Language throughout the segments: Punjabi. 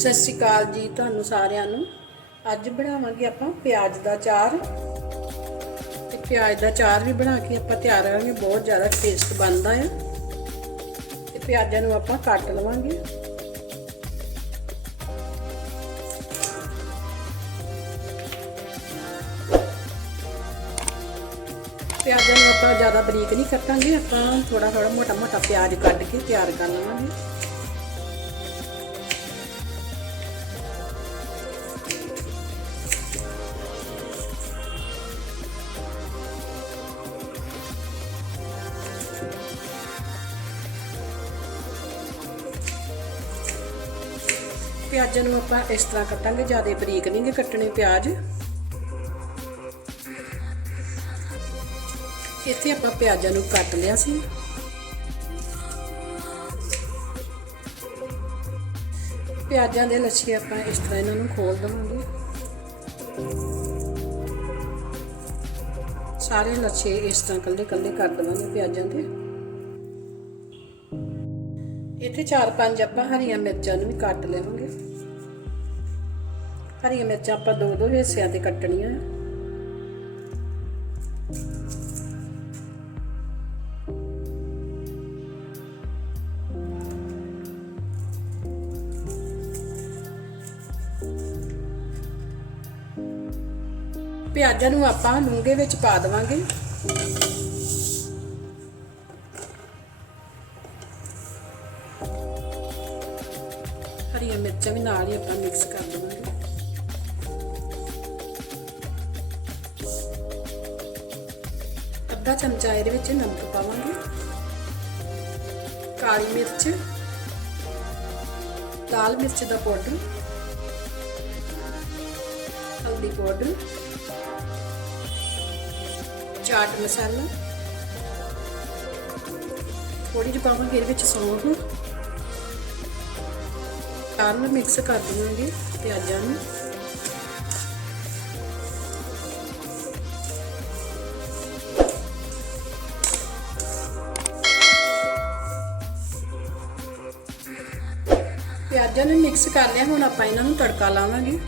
ਸਤਿ ਸ਼੍ਰੀ ਅਕਾਲ ਜੀ ਤੁਹਾਨੂੰ ਸਾਰਿਆਂ ਨੂੰ। ਅੱਜ ਬਣਾਵਾਂਗੇ ਆਪਾਂ ਪਿਆਜ਼ ਦਾ ਚਾਰ। ਤੇ ਪਿਆਜ਼ ਦਾ ਚਾਰ ਵੀ ਬਣਾ ਕੇ ਆਪਾਂ ਤਿਆਰ ਕਰਾਂਗੇ, ਬਹੁਤ ਜ਼ਿਆਦਾ ਟੇਸਟ ਬਣਦਾ ਹੈ ਤੇ ਪਿਆਜ਼ਾਂ ਨੂੰ ਆਪਾਂ ਕੱਟ ਲਵਾਂਗੇ। ਪਿਆਜ਼ਾਂ ਨੂੰ ਆਪਾਂ ਜ਼ਿਆਦਾ ਬਰੀਕ ਨਹੀਂ ਕੱਟਾਂਗੇ, ਆਪਾਂ ਥੋੜਾ ਥੋੜਾ ਮੋਟਾ ਮੋਟਾ ਪਿਆਜ਼ ਕੱਟ ਕੇ ਤਿਆਰ ਕਰ ਲਵਾਂਗੇ। ਪਿਆਜ਼ਾਂ ਨੂੰ ਆਪਾਂ ਇਸ ਤਰ੍ਹਾਂ ਕੱਟਾਂਗੇ, ਜ਼ਿਆਦਾ ਬਰੀਕ ਨਹੀਂਗੇ ਕੱਟਣੇ ਪਿਆਜ਼। ਇੱਥੇ ਆਪਾਂ ਪਿਆਜ਼ਾਂ ਨੂੰ ਕੱਟ ਲਿਆ ਸੀ। ਪਿਆਜ਼ਾਂ ਦੇ ਲੱਛੇ ਆਪਾਂ ਇਸ ਤਰ੍ਹਾਂ ਇਹਨਾਂ ਨੂੰ ਖੋਲ ਦਵਾਂਗੇ। ਸਾਰੇ ਲੱਛੇ ਇਸ ਤਰ੍ਹਾਂ ਕੱਲੇ ਕੱਲੇ ਕਰ ਦਵਾਂਗੇ ਪਿਆਜ਼ਾਂ ਦੇ। ਇੱਥੇ 4-5 ਆਪਾਂ ਹਰੀਆਂ ਮਿਰਚਾਂ ਨੂੰ ਵੀ ਕੱਟ ਲਵਾਂਗੇ। ਹਰੀਆਂ ਮਿਰਚਾਂ ਆਪਾਂ ਦੋ ਦੋ ਹਿੱਸਿਆਂ ਤੇ ਕੱਟਣੀਆਂ। ਪਿਆਜ਼ਾਂ ਨੂੰ ਆਪਾਂ ਲੂੰਗੇ ਵਿੱਚ ਪਾ ਦੇਵਾਂਗੇ। ਹਰੀਆਂ ਮਿਰਚਾਂ ਵੀ ਨਾਲ ਹੀ ਆਪਾਂ ਮਿਕਸ ਕਰ ਦੇਵਾਂਗੇ ਅੱਧਾ ਚਮਚਾ ਇਹਦੇ ਵਿੱਚ ਨਮਕ ਪਾਵਾਂਗੇ। ਕਾਲੀ ਮਿਰਚ, ਲਾਲ ਮਿਰਚ ਦਾ ਪਾਊਡਰ ਹਲਦੀ ਪਾਊਡਰ ਚਾਟ ਮਸਾਲਾ। ਥੋੜੀ ਜਿਹੀ ਪਾਵਾਂਗੇ ਇਹਦੇ ਵਿੱਚ ਸੌਂਫ। ਸਾਰਾ ਮਿਕਸ ਕਰ ਦਵਾਂਗੇ ਪਿਆਜ਼ਾਂ ਨੂੰ। ਪਿਆਜ਼ਾਂ ਨੂੰ ਮਿਕਸ ਕਰ ਲਿਆ, ਹੁਣ ਆਪਾਂ ਇਹਨਾਂ ਨੂੰ ਤੜਕਾ ਲਾਵਾਂਗੇ।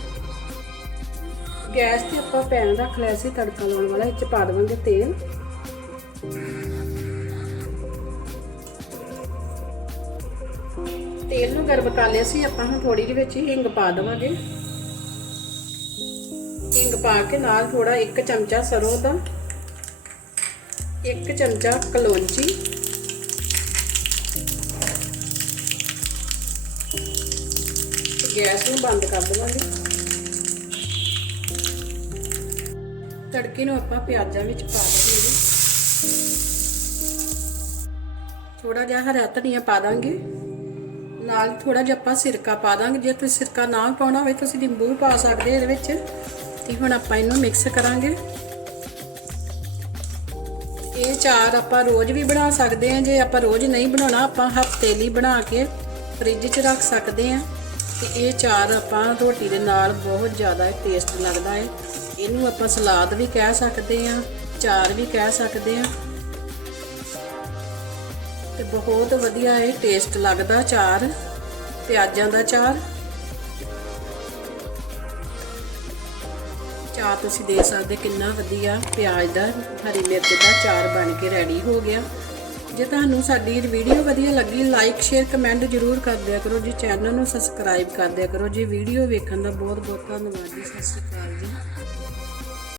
ਗੈਸ ਤੇ ਆਪਾਂ ਪੈਨ ਰੱਖ ਲਿਆ ਸੀ, ਤੜਕਾ ਲਾਉਣ ਵਾਲਾ ਇਹ ਚ ਪਾ ਦੇਵਾਂਗੇ ਤੇਲ। ਤੇਲ ਨੂੰ ਗਰਮ ਕਰ ਲਿਆ ਸੀ, ਆਪਾਂ ਹੁਣ ਥੋੜੀ ਜਿਹੀ ਵਿੱਚ ਹਿੰਗ ਪਾ ਦੇਵਾਂਗੇ। ਹਿੰਗ ਪਾ ਕੇ ਨਾਲ ਥੋੜਾ 1 ਚਮਚਾ ਸਰੋਂ ਦਾ 1 ਚਮਚਾ ਕਲੌਂਜੀ ਗੈਸ ਨੂੰ ਬੰਦ ਕਰ ਦੇਵਾਂਗੇ। ਤੜਕੇ ਨੂੰ ਆਪਾਂ ਪਿਆਜ਼ਾਂ ਵਿੱਚ ਪਾ ਦੇਵਾਂਗੇ। ਥੋੜਾ ਜਿਹਾ ਹਰਾ ਧਨੀਆ ਪਾ ਦਾਂਗੇ। ਨਾਲ ਥੋੜਾ ਜਿਹਾ ਆਪਾਂ ਸਿਰਕਾ ਪਾ ਦਾਂਗੇ। ਜੇ ਤੁਸੀਂ ਸਿਰਕਾ ਨਾ ਪਾਉਣਾ ਹੋਵੇ, ਤੁਸੀਂ ਨਿੰਬੂ ਵੀ ਪਾ ਸਕਦੇ ਇਹਦੇ ਵਿੱਚ। ਤੇ ਹੁਣ ਆਪਾਂ ਇਹਨੂੰ ਮਿਕਸ ਕਰਾਂਗੇ। ਇਹ ਚਾਰ ਆਪਾਂ ਰੋਜ਼ ਵੀ ਬਣਾ ਸਕਦੇ ਹਾਂ। ਜੇ ਆਪਾਂ ਰੋਜ਼ ਨਹੀਂ ਬਣਾਉਣਾ, ਆਪਾਂ ਹਫ਼ਤੇ ਲਈ ਬਣਾ ਕੇ ਫ੍ਰਿਜ 'ਚ ਰੱਖ ਸਕਦੇ ਹਾਂ। ਤੇ ਇਹ ਚਾਰ ਆਪਾਂ ਰੋਟੀ ਦੇ ਨਾਲ ਬਹੁਤ ਜ਼ਿਆਦਾ ਟੇਸਟ ਲੱਗਦਾ ਹੈ। ਇਹਨੂੰ ਆਪਾਂ ਸਲਾਦ ਵੀ ਕਹਿ ਸਕਦੇ ਹਾਂ, ਚਾਰ ਵੀ ਕਹਿ ਸਕਦੇ ਹਾਂ। ਤੇ ਬਹੁਤ ਵਧੀਆ ਇਹ ਟੇਸਟ ਲੱਗਦਾ ਚਾਰ ਪਿਆਜ਼ਾਂ ਦਾ ਚਾਰ ਚਾਰ ਤੁਸੀਂ ਦੇਖ ਸਕਦੇ ਕਿੰਨਾ ਵਧੀਆ ਪਿਆਜ਼ ਦਾ, ਹਰੀ ਮਿਰਚ ਦਾ ਚਾਰ ਬਣ ਕੇ ਰੈਡੀ ਹੋ ਗਿਆ। ਜੇ ਤੁਹਾਨੂੰ ਸਾਡੀ ਵੀਡੀਓ ਵਧੀਆ ਲੱਗੀ ਲਾਈਕ ਸ਼ੇਅਰ ਕਮੈਂਟ ਜ਼ਰੂਰ ਕਰ ਦਿਆ ਕਰੋ ਜੀ। ਚੈਨਲ ਨੂੰ ਸਬਸਕ੍ਰਾਈਬ ਕਰ ਦਿਆ ਕਰੋ ਜੀ। ਵੀਡੀਓ ਵੇਖਣ ਦਾ ਬਹੁਤ ਬਹੁਤ ਧੰਨਵਾਦ ਜੀ। ਸਤਿ ਸ਼੍ਰੀ ਅਕਾਲ ਜੀ।